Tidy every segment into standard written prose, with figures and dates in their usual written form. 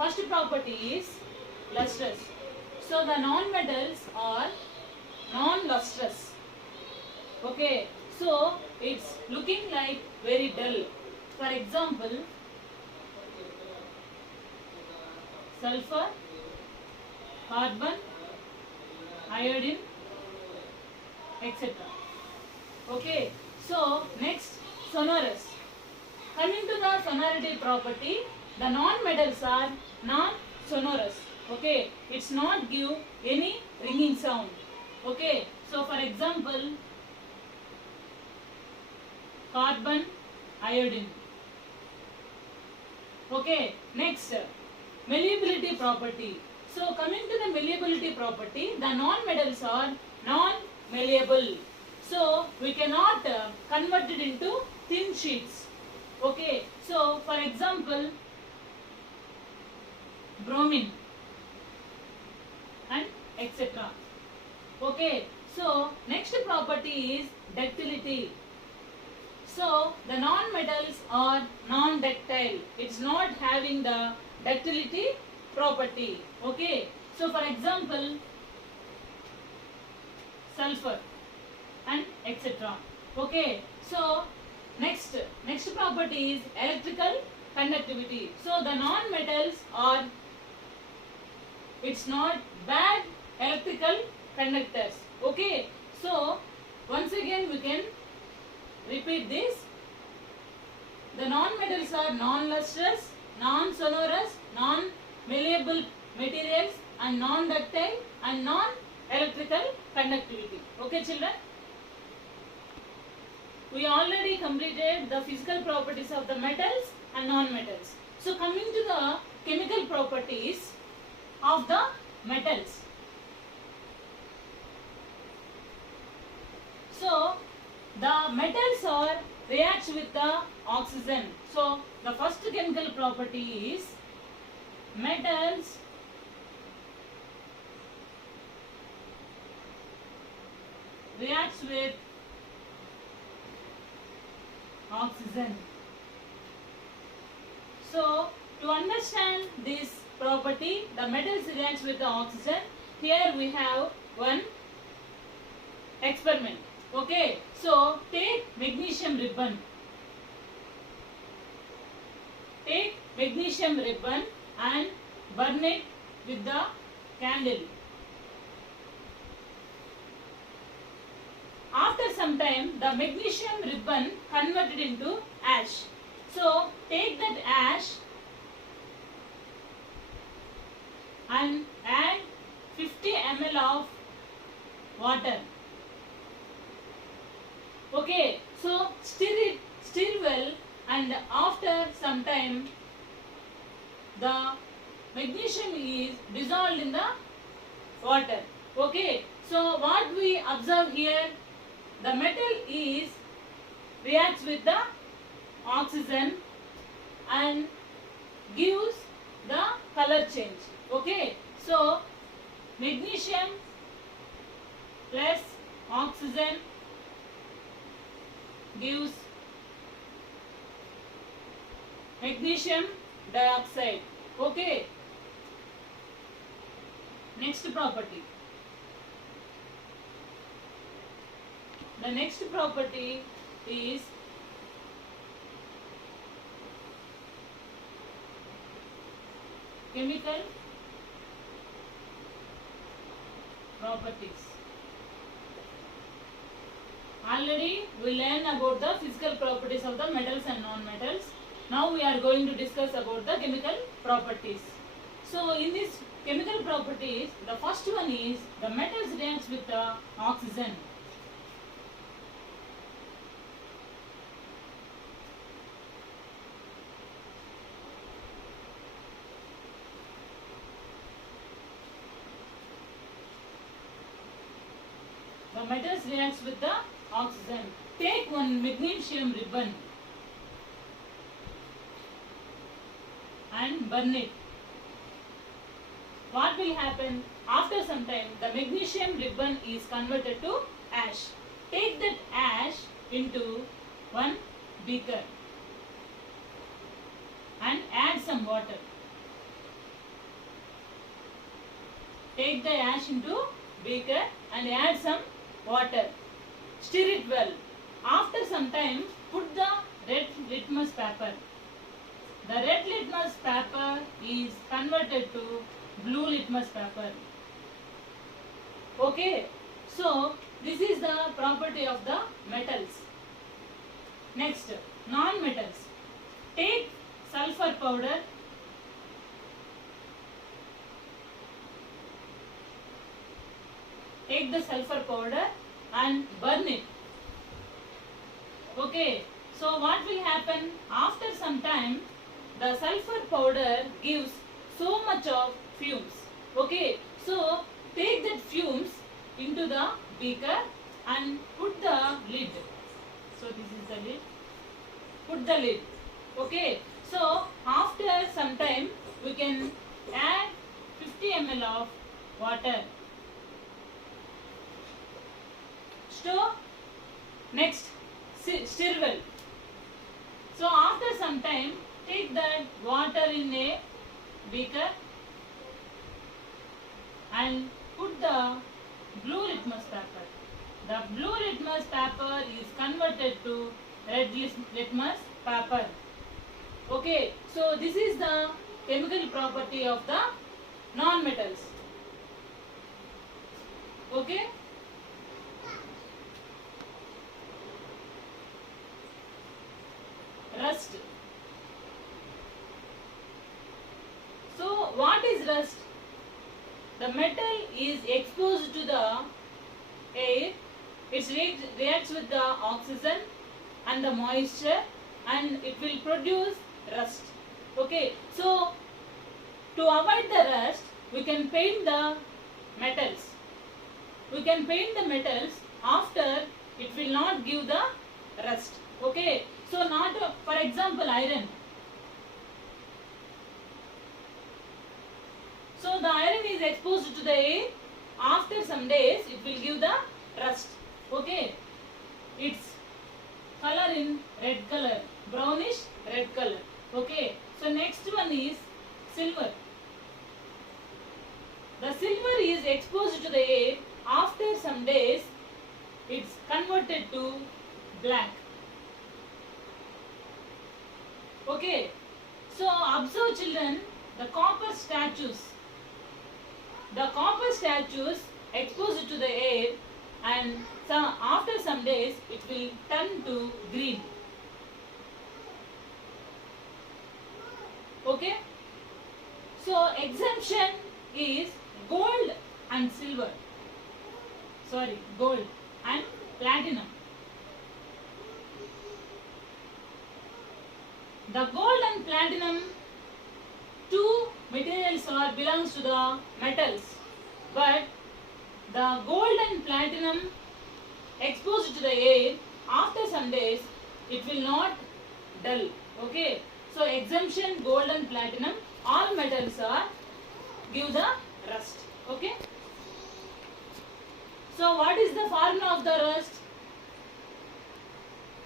first property is lustrous. So the non-metals are non-lustrous. Okay, so it's looking like very dull. For example, sulfur, carbon, iodine, etc. Okay, so next, sonorous. Coming to the sonority property, the non-metals are non-sonorous. Okay, it's not give any ringing sound. Okay, so for example, carbon, iodine. Okay, next, malleability property. So coming to the malleability property, the non-metals are non-malleable. So we cannot convert it into thin sheets. Okay, so for example, bromine and etc. Okay, so next property is ductility. So the non-metals are non-ductile. It's not having the ductility property. Okay, so for example, sulfur and etc. Okay, so next property is electrical conductivity. So the non-metals are, it's not bad electrical conductors. Okay, so once again we can repeat this. The non-metals are non-lustrous, non-sonorous, non-malleable materials and non-ductile and non-electrical conductivity. Okay children? We already completed the physical properties of the metals and non-metals. So coming to the chemical properties of the metals. So the metals are reacts with the oxygen. So the first chemical property is metals reacts with oxygen. So to understand this property, the metals reacts with the oxygen, here we have one experiment. Okay, so take magnesium ribbon. Take magnesium ribbon and burn it with the candle. After some time, the magnesium ribbon converted into ash. So take that ash and add 50 ml of water. Okay, so stir well, and after some time the magnesium is dissolved in the water. Okay, so what we observe here, the metal is reacts with the oxygen and gives the color change. Okay, so magnesium plus oxygen gives magnesium dioxide. Okay, next property. The next property is chemical properties. Already we learned about the physical properties of the metals and non-metals. Now we are going to discuss about the chemical properties. So in this chemical properties, the first one is the metals reacts with the oxygen. The metals reacts with the oxygen. Take one magnesium ribbon and burn it. What will happen? After some time, the magnesium ribbon is converted to ash. Take that ash into one beaker and add some water. Take the ash into beaker and add some water. Stir it well. After some time, put the red litmus paper. The red litmus paper is converted to blue litmus paper. Okay, so this is the property of the metals. Next, non-metals. Take sulfur powder. Take the sulfur powder and burn it. Okay, so what will happen? After some time, the sulfur powder gives so much of fumes. Okay, so take that fumes into the beaker and put the lid. So this is the lid. Put the lid. Okay, so after some time we can add 50 ml of water. Stir. Next, stir well. So after some time, take that water in a beaker and put the blue litmus paper. The blue litmus paper is converted to red litmus paper. Okay, so this is the chemical property of the non-metals. Okay. Rust. So what is rust? The metal is exposed to the air, it reacts with the oxygen and the moisture and it will produce rust. Okay, so to avoid the rust, we can paint the metals. We can paint the metals after it will not give the rust. Okay, so not for example iron. So the iron is exposed to the air. After some days, it will give the rust. Okay, its color in red color, brownish red color. Okay, so next one is silver. The silver is exposed to the air. After some days, it's converted to black. Okay, so observe children, the copper statues. The copper statues exposed to the air and after some days it will turn to green. Okay, so exemption is gold and silver. Sorry, gold and platinum. The gold and platinum, two materials belongs to the metals, but the gold and platinum exposed to the air, after some days it will not dull. Okay, so exemption gold and platinum, all metals give the rust. Okay, so what is the formula of the rust?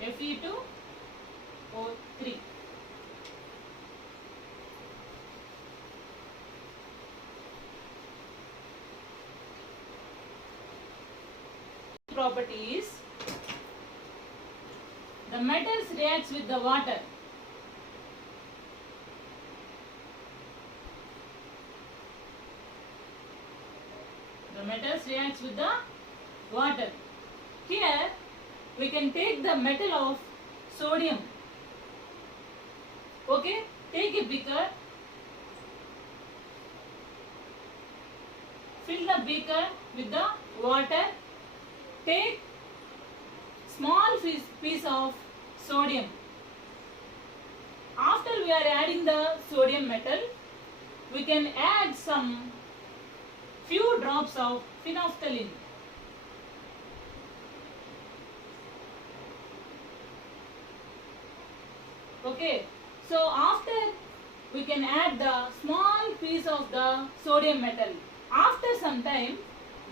Fe2O3. Property is the metals reacts with the water. The metals reacts with the water. Here we can take the metal of sodium. Okay, take a beaker, fill the beaker with the water. Take small piece of sodium. After we are adding the sodium metal, we can add some few drops of phenolphthalein. Okay, so after we can add the small piece of the sodium metal. After some time,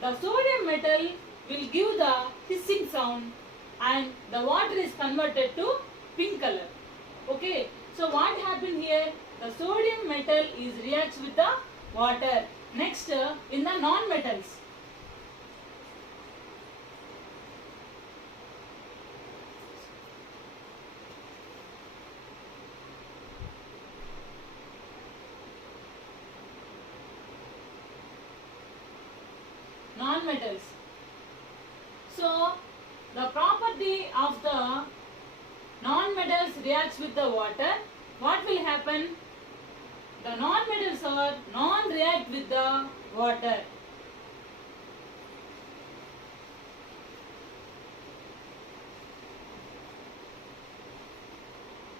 the sodium metal will give the hissing sound and the water is converted to pink color. Okay, so what happened here? The sodium metal is reacts with the water Next, in the non-metals. Non-metals. So, the property of the non-metals reacts with the water. What will happen? The non-metals are non-react with the water.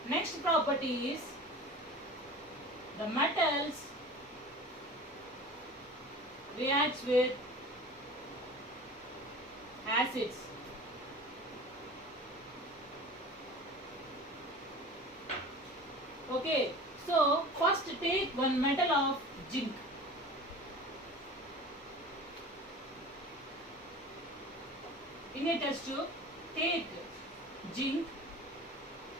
Next property is the metals reacts with acids. Okay, so first take one metal of zinc. In a test tube, take zinc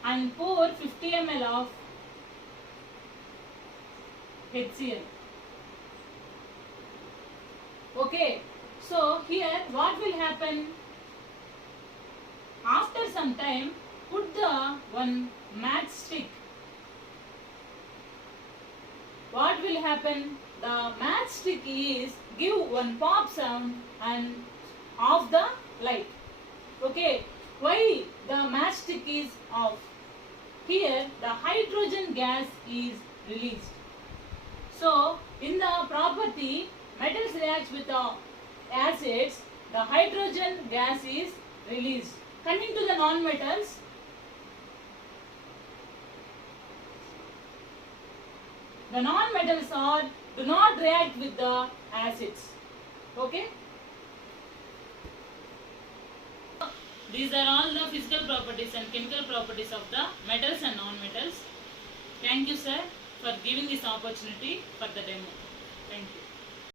and pour 50 ml of HCl. Okay, so here what will happen? After some time, put the one matchstick. What will happen? The matchstick is give one pop sound and off the light. Okay, why the matchstick is off? Here the hydrogen gas is released. So in the property metals reacts with the acids, the hydrogen gas is released. Coming to the non-metals, the non-metals are do not react with the acids. Okay. These are all the physical properties and chemical properties of the metals and non-metals. Thank you, sir, for giving this opportunity for the demo. Thank you.